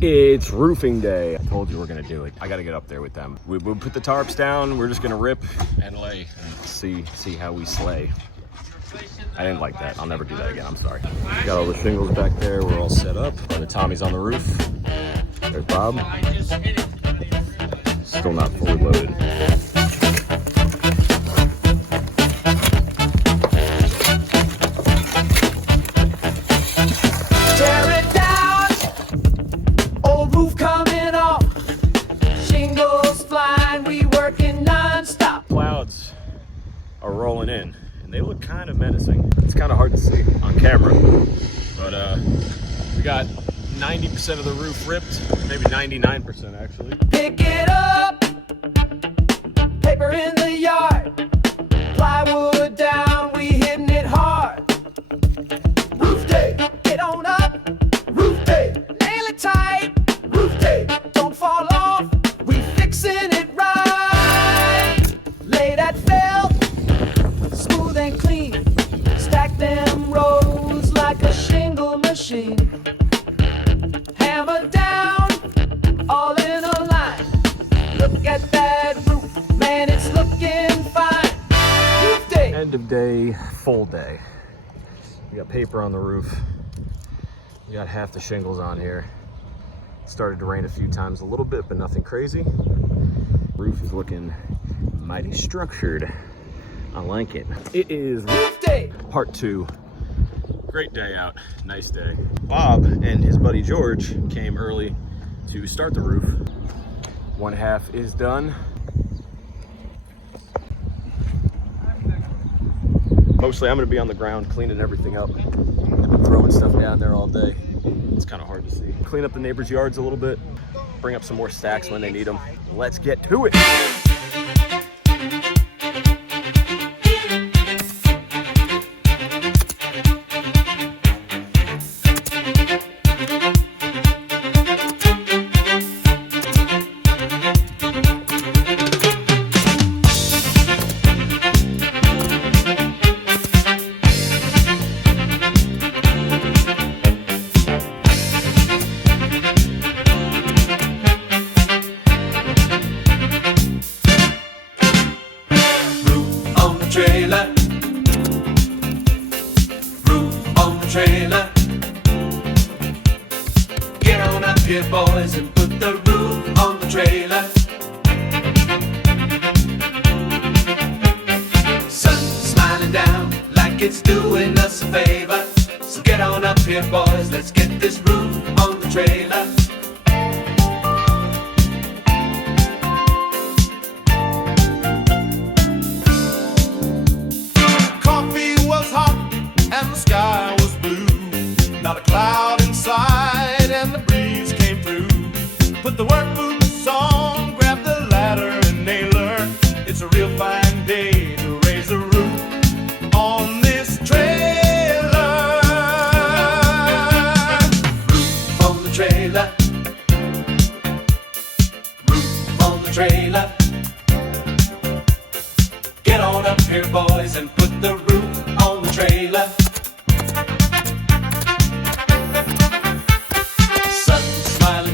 It's roofing day. I told you we're gonna do it. I gotta get up there with them. We'll put the tarps down. We're just gonna rip and lay and see how we slay. I didn't like that. I'll never do that again. I'm sorry. Got all the shingles back there. We're all set up. The Tommy's on the roof. There's Bob. Still not fully loaded. Clouds are rolling in and they look kind of menacing. It's kind of hard to see on camera, but we got 90% of the roof ripped, maybe 99% actually. Pick it up, paper in the yard, plywood down, we hitting it hard. Roof day, get on up, roof day, nail it tight, roof day, don't fall off, we fixing it right. Lay that felt, smooth and clean, stack them rows like a shingle machine. Hammer down, all in a line. Look at that roof, man, it's looking fine. Roof day. End of day, full day. We got paper on the roof. We got half the shingles on here. It started to rain a few times, a little bit, but nothing crazy. Roof is looking mighty structured. I like it. It is Roof day. part 2. Great day out, nice day. Bob and his buddy George came early to start the roof. One half is done. Mostly I'm gonna be on the ground cleaning everything up. I've been throwing stuff down there all day. It's kind of hard to see. Clean up the neighbors' yards a little bit, bring up some more stacks when they need them. Let's get to it. Trailer, roof on the trailer. Get on up here, boys, and put the roof on the trailer. Sun smiling down like it's doing us a favor. So get on up here, boys, let's get this roof on the trailer. Sky was blue, not a cloud in sight, and the breeze came through. Put the work boots on, grab the ladder and nail her. It's a real fine day to raise a roof on this trailer. Roof on the trailer. Roof on the trailer. Get on up here, boys, and put the roof on the trailer.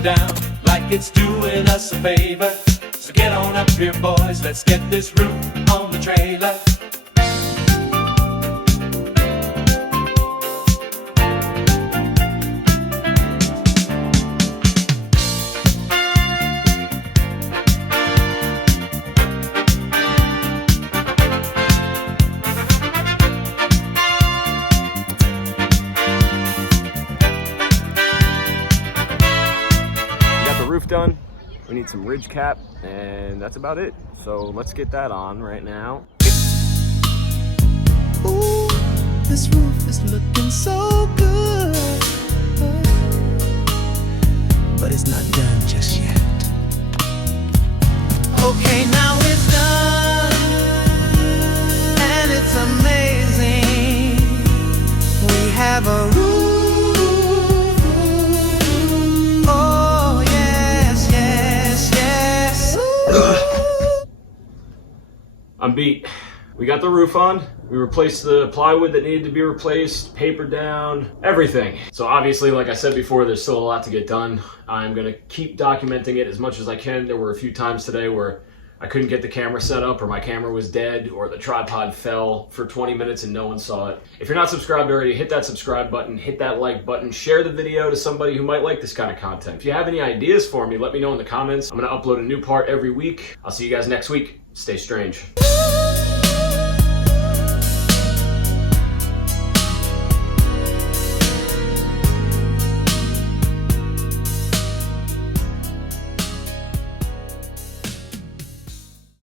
Down like it's doing us a favor. So get on up here, boys, let's get this roof on the trailer. Roof done. We need some ridge cap, and that's about it. So let's get that on right now. Ooh, this roof is looking so good, but it's not done just yet. Okay, now it's done, and it's amazing. We have a roof. I'm beat. We got the roof on. We replaced the plywood that needed to be replaced, paper down, everything. So obviously, like I said before, there's still a lot to get done. I'm gonna keep documenting it as much as I can. There were a few times today where I couldn't get the camera set up, or my camera was dead, or the tripod fell for 20 minutes and no one saw it. If you're not subscribed already, hit that subscribe button, hit that like button, share the video to somebody who might like this kind of content. If you have any ideas for me, let me know in the comments. I'm gonna upload a new part every week. I'll see you guys next week. Stay strange.